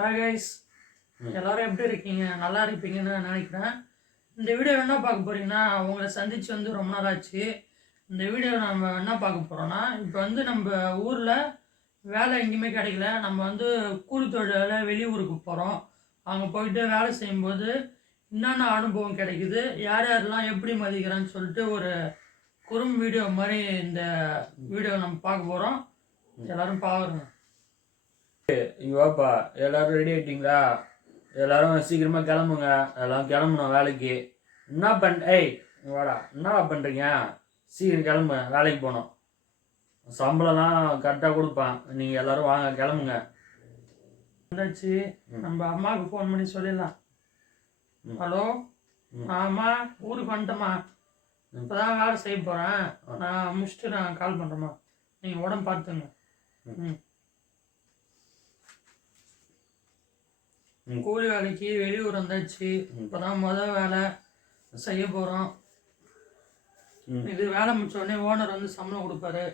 Hi guys, எல்லாரும் எப்படி இருக்கீங்க? நல்லா இருப்பீங்கன்னு நினைக்கிறேன். இந்த வீடியோ என்ன பார்க்க போறீங்கன்னா, உங்களை சந்திச்சு வந்து ரொம்ப நாள் ஆச்சு. இந்த வீடியோவில் நம்ம என்ன பார்க்க போகிறோன்னா, இப்போ வந்து நம்ம ஊரில் வேலை எங்கேயுமே கிடைக்கல. நம்ம வந்து கூலி தொழிலாளர் வெளியூருக்கு போகிறோம். அங்கே போயிட்டு வேலை செய்யும்போது என்னென்ன அனுபவம் கிடைக்குது, யார் யாரெல்லாம் எப்படி மதிக்கிறான்னு சொல்லிட்டு ஒரு குறும் வீடியோ மாதிரி இந்த வீடியோ நம்ம பார்க்க போகிறோம். எல்லோரும் பாருங்க. இங்கே வாப்பா, எல்லோரும் ரெடி ஆகிட்டிங்களா? எல்லோரும் சீக்கிரமாக கிளம்புங்க. எல்லாம் கிளம்பணும் வேலைக்கு. ஏய் வாடா, என்னடா பண்ணுறீங்க? சீக்கிரம் கிளம்புங்க, வேலைக்கு போகணும். சம்பளம்லாம் கரெக்டாக கொடுப்பான். நீங்கள் எல்லோரும் வாங்க, கிளம்புங்க. வந்தாச்சு. நம்ம அம்மாவுக்கு ஃபோன் பண்ணி சொல்லிடலாம். ஹலோ அம்மா, ஊருக்கு வந்துட்டேம்மா. இப்போ தான் வேலை செய்ய போகிறேன். நான் முடிச்சுட்டு நான் கால் பண்ணுறேம்மா. நீங்கள் உடம்பு பார்த்துங்க. கூலி வேலைக்கு வெளியூர் வந்தாச்சு. இப்போதான் முதல் வேலை செய்ய போகிறோம். இது வேலை முடிச்ச உடனே ஓனர் வந்து சம்பளம் கொடுப்பாரு.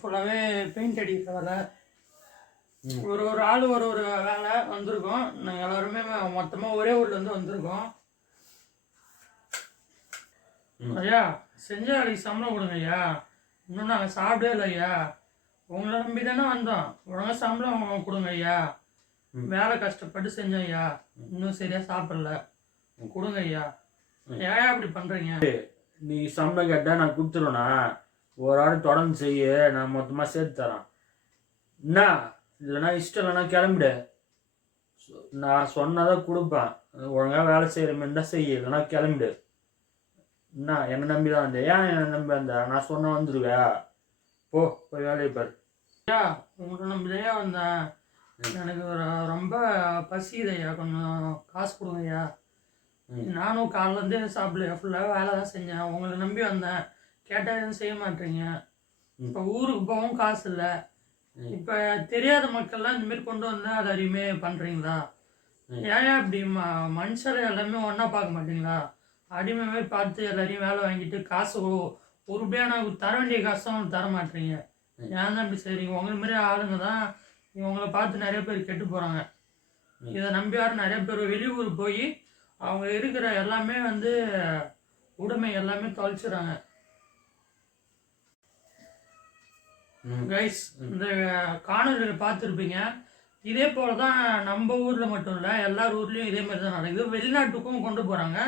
ஃபுல்லாகவே பெயிண்ட் அடிக்கிற வேலை. ஒரு ஆள் ஒரு வேலை வந்திருக்கோம். நாங்கள் எல்லாருமே மொத்தமாக ஒரே ஊர்லேருந்து வந்திருக்கோம். ஐயா, செஞ்ச வேலைக்கு சம்பளம் கொடுங்க ஐயா. இன்னும் நாங்கள் சாப்பிடவே இல்லை ஐயா. உங்களை நம்பி தானே வந்தோம். ஒழுங்காக சம்பளம் கொடுங்க ஐயா. வேலை கஷ்டப்பட்டு செஞ்சோம் ஐயா. இன்னும் சரியாக சாப்பிடல. கொடுங்க ஐயா. ஏன் அப்படி பண்ணுறீங்க? நீ சம்பளம் கேட்டால் நான் கொடுத்துருவேண்ணா. ஒரு ஆள் தொடர்ந்து செய்ய, நான் மொத்தமாக சேர்த்து தரேன். என்ன இல்லைன்னா இஷ்டம் இல்லைன்னா கிளம்பிடு. நான் சொன்னாதான் கொடுப்பேன். ஒழுங்காக வேலை செய்கிற மாதிரி தான் செய்ய, இல்லைன்னா கிளம்பிடு. என்ன என்னை நம்பி தான் வந்தேன். ஏன் என்னை நம்பி வந்தேன்? நான் சொன்ன வந்துடுவா. போய் வேலையை பாரு. ஐயா, உங்களை நம்பிதையா வந்தேன். எனக்கு ரொம்ப பசிக்குது ஐயா. கொஞ்சம் காசு கொடுங்க ஐயா. நானும் காலையிலேருந்தே சாப்பிடல, ஃபுல்லாக வேலை தான் செஞ்சேன். உங்களை நம்பி வந்தேன். கேட்டால் எதுவும் செய்ய மாட்டேறீங்க. இப்போ ஊருக்கு போகவும் காசு இல்லை. இப்போ தெரியாத மக்கள்லாம் இந்தமாரி கொண்டு வந்து அது அறியுமே பண்ணுறீங்களா? ஏன் இப்படி மனுஷரை எல்லாமே ஒன்றா பார்க்க மாட்டீங்களா? அடிமையாகவே பார்த்து எல்லாரையும் வேலை வாங்கிட்டு காசு ஒரு ரூபாய் தர வேண்டிய காசும் தர மாட்டீங்க. ஏன் தான் இப்படி செய்றீங்க? உங்களை மாதிரி ஆளுங்க தான் இவங்களை பார்த்து நிறைய பேர் கெட்டு போகிறாங்க. இதை நம்பியார் நிறைய பேர் வெளியூர் போய் அவங்க இருக்கிற எல்லாமே வந்து உடைமை எல்லாமே தொலைச்சிடுறாங்க. கைஸ், இந்த காணொலியில் பார்த்துருப்பீங்க. இதே போல தான் நம்ம ஊரில் மட்டும் இல்லை, எல்லார் ஊர்லேயும் இதே மாதிரி தான் நடக்குது. வெளிநாட்டுக்கும் கொண்டு போகிறாங்க.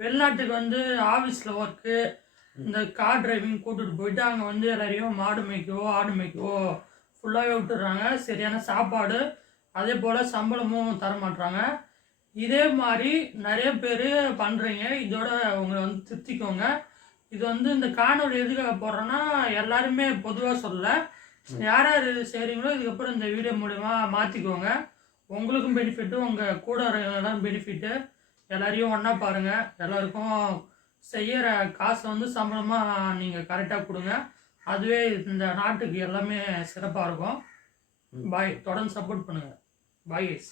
வெளிநாட்டுக்கு வந்து ஆஃபீஸில் ஒர்க்கு, இந்த கார் டிரைவிங் கூப்பிட்டு போயிட்டு அங்கே வந்து எல்லாரையும் மாடு மேய்க்கவோ ஆடு மேய்க்கவோ ஃபுல்லாகவே விட்டுடுறாங்க. சரியான சாப்பாடு, அதே போல் சம்பளமும் தர மாட்டுறாங்க. இதே மாதிரி நிறைய பேர் பண்ணுறீங்க. இதோட உங்களை வந்து திருத்திக்கோங்க. இது வந்து இந்த காணொலி எதுக்காக போடுறோன்னா, எல்லாருமே பொதுவாக சொல்ல, யார் யார் இது செய்கிறீங்களோ இதுக்கப்புறம் இந்த வீடியோ மூலிமா மாற்றிக்கோங்க. உங்களுக்கும் பெனிஃபிட்டு, உங்கள் கூட எல்லாரும் பெனிஃபிட்டு. எல்லாரையும் ஒன்றா பாருங்கள். எல்லாருக்கும் செய்கிற காசை வந்து சம்பளமாக நீங்கள் கரெக்டாக கொடுங்க. அதுவே இந்த நாட்டுக்கு எல்லாமே சிறப்பாக இருக்கும். பாய். தொடர்ந்து சப்போர்ட் பண்ணுங்கள். Bye guys.